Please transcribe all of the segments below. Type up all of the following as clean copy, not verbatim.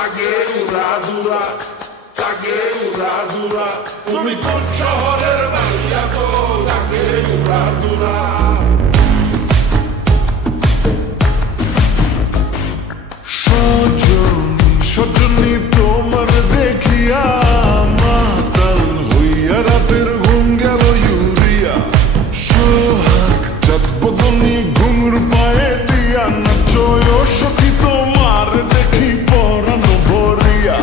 লাগে উড়াধুরা, লাগে উড়াধুরা। তুমি কোন শহরের মাইয়া গো, লাগে উড়াধুরা। সজনী তোমার দেখিয়া মাতাল হইয়া রাতের ঘুম গেল ইউরিয়া। সোহাগ চাঁদ বদনী ঘুঙুর পায়ে দিয়া নাচয় সখী তোমার দেখি পরানো ভরিয়া।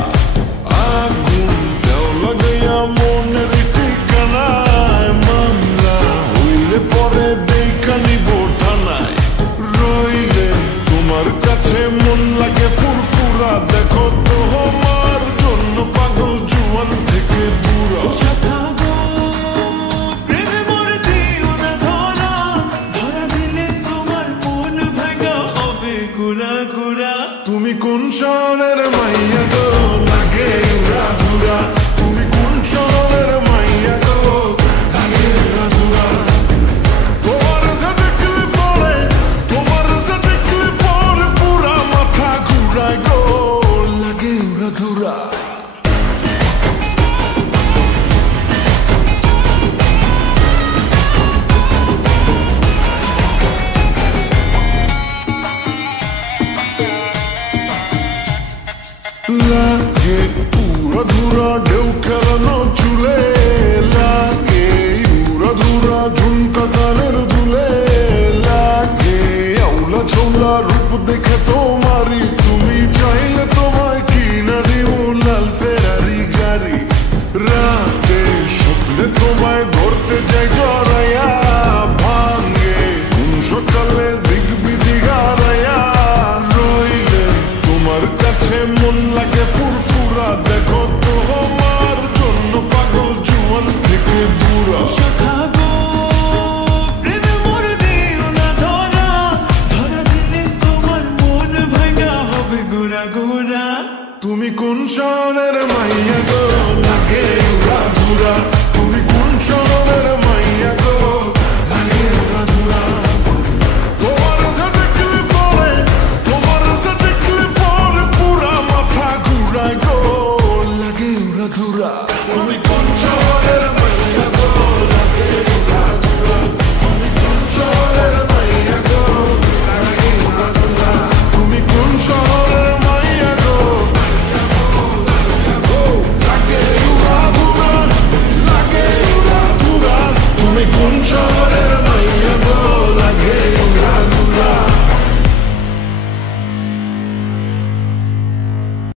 আগুন দেও লাগাইয়া মনের ঠিকানায়, মামলা হইলে পরে দেখা নিব থানায়। রইলে তোমার কাছে মন লাগে ফুরফুরা, দেখো তোমার জন্য পাগল জুয়ান থেকে বুড়া। তুমি কোন শহরের মাইয়া গো, লাগে উড়াধুরা। তুমি কোন শহরের মাইয়া গো, লাগে উড়াধুরা। তোমার যে দেখলে পরে, তোমার যে দেখলে পরে পুরা মাথা ঘুরায় গো, লাগে উড়াধুরা। লাগে উড়াধুরা ঢেউ খেলানো চুলে, লাগে উড়াধুরা ঝুমকা গানের দুলে, লাগে আউলা ঝোলা রূপ দেখে তোমারি। তুমি চাইলে তোমায় কিনা দিব লাল ফেরারি গাড়ি। রাতে স্বপ্নে তোমায় ধরতে যাই জড়াইয়া, ভাঙে কোন সকালে দিক বিধি গাড়াইয়া। রইলে তোমার কাছে মন লাগে ফুরফুরা, দেখো তোমার জন্য পাগল জুয়ান থেকে বুড়া। তুমি কোন শহরের মাইয়া গো, লাগে উড়াধুরা। তুমি কোন শহরের